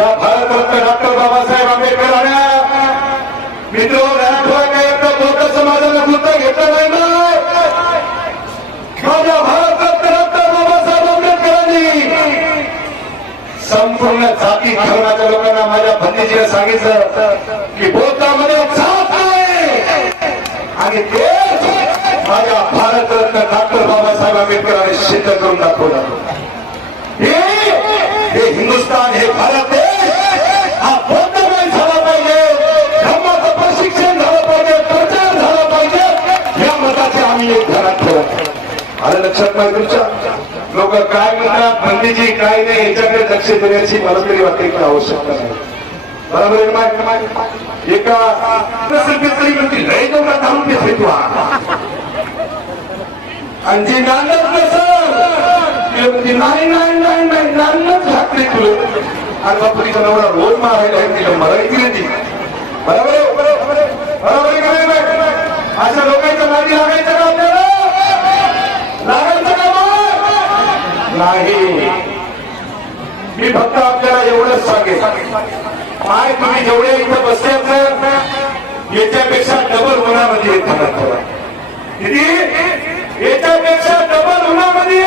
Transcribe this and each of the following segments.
त्या भारतरत्न डॉक्टर बाबासाहेब आंबेडकरांना मित्र काय बौद्ध समाजाला मुद्दा घेतला नाही ना? माझ्या भारतरत्न डॉक्टर बाबासाहेब आंबेडकरांनी संपूर्ण जाती धर्माच्या लोकांना माझ्या भतीजीला सांगितलं की बौद्धामध्ये जात नाही आणि ते माझ्या भारतरत्न डॉक्टर बाबासाहेब आंबेडकरांनी सिद्ध करून दाखवला. हे हिंदुस्तान हे भारत लक्षात नाही तुमच्या लोक काय म्हणतात बंदीजी काय नाही याच्याकडे लक्ष देण्याची मला तरी वाटते की आवश्यकता नाही. बरोबर एका तरी म्हणते लय जेवढा धावून पित तू आणि जे नांदत नसल नाही नाही नाही नाही नांदच घातले तुला. आणि बापू तिचा नवरा रोज मारायला आहे तिला मरायची नाही बरोबर आहे बरोबर आहे बरोबर आहे का नाही बाई? अशा लोकांच्या नादी लागायचं का आपल्याला लागायचं का मग? नाही. मी फक्त आपल्याला एवढंच सांगेन. काय तुम्ही जेवढे इथं बसल्यात याच्यापेक्षा डबल उन्हामध्ये येत ठेवा किती? याच्यापेक्षा डबल होणार म्हणजे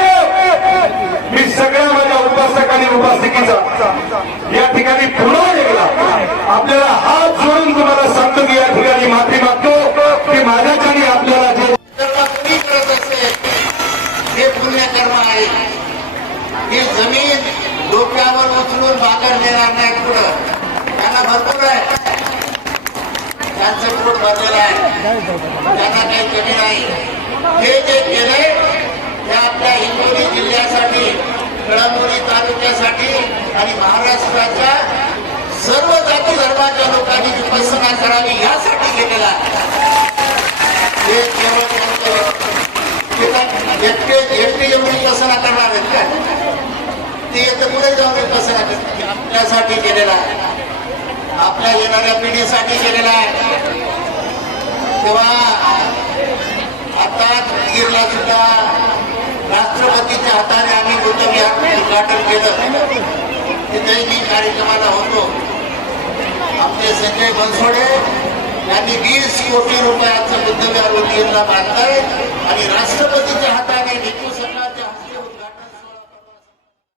ही जमीन डोक्यावर उचलून बाजार देणार नाही पुढं त्यांना भरपूर आहे. त्यांचं पोट भरलेलं आहे. त्यांना काही कमी नाही. हे जे केलंय ते आपल्या हिंगोली जिल्ह्यासाठी कळमनुरी तालुक्यासाठी आणि महाराष्ट्राच्या सर्व जाती धर्माच्या लोकांनी उपासना करावी यासाठी केलेला आहे. हे केवळ एकटे एकटी येऊन उपासना करणार आहेत का आपल्यासाठी आपल्यासाठी केलेला आहे. आपल्या येणाऱ्या पिढीसाठी केलेला आहे. तेव्हा आता गिरला सुद्धा राष्ट्रपतीच्या हाताने आम्ही गौतम बुद्धविहार उद्घाटन केलं. तिथेही कार्यक्रमाला होतो. आपले संजय बनसोडे यांनी वीस कोटी रुपयाचं बुद्धविहार उद्योगला बांधलंय आणि राष्ट्रपतीच्या हाताने निकू